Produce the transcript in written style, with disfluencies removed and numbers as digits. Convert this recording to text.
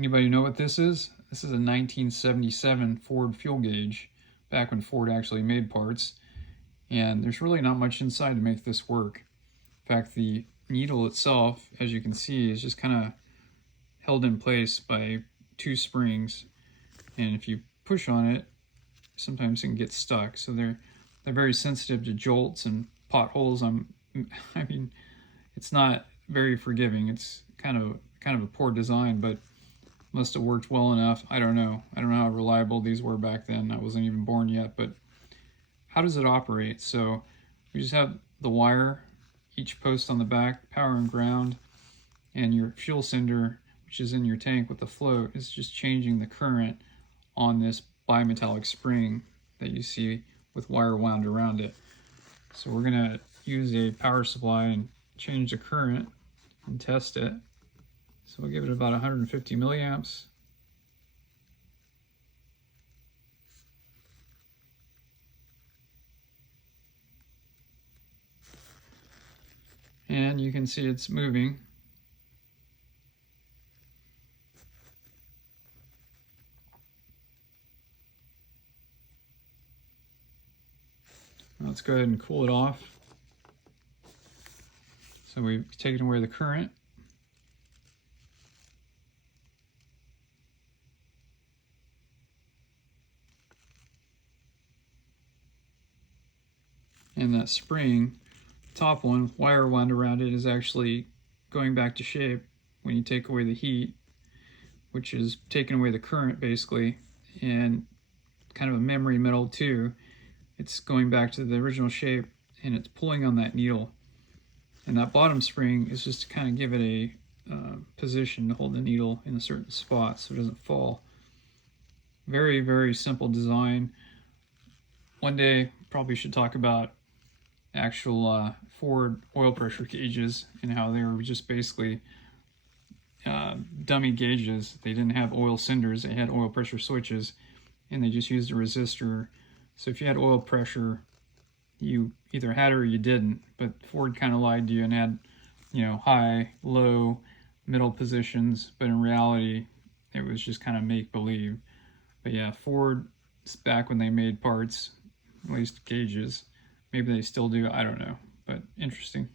Anybody know what this is? This is a 1977 Ford fuel gauge, back when Ford actually made parts. And there's really not much inside to make this work. In fact, the needle itself, as you can see, is just kind of held in place by two springs. And if you push on it, sometimes it can get stuck. So they're very sensitive to jolts and potholes. I mean, it's not very forgiving. It's kind of a poor design, but must have worked well enough. I don't know how reliable these were back then. I wasn't even born yet. But how does it operate? So we just have the wire, each post on the back, power and ground, and your fuel sender, which is in your tank with the float, is just changing the current on this bimetallic spring that you see with wire wound around it. So we're gonna use a power supply and change the current and test it. So we'll give it about 150 milliamps. And you can see it's moving. Let's go ahead and cool it off. So we've taken away the current. And that spring, top one, wire wound around it, is actually going back to shape when you take away the heat, which is taking away the current basically, and kind of a memory metal too. It's going back to the original shape, and it's pulling on that needle. And that bottom spring is just to kind of give it a position to hold the needle in a certain spot so it doesn't fall. Very, very simple design. One day, probably should talk about actual Ford oil pressure gauges and how they were just basically dummy gauges. They didn't have oil cinders, they had oil pressure switches, and they just used a resistor. So if you had oil pressure, you either had it or you didn't, but Ford kind of lied to you and had, high, low, middle positions, but in reality, it was just kind of make-believe. But yeah, Ford, back when they made parts, at least gauges, maybe they still do, I don't know, but interesting.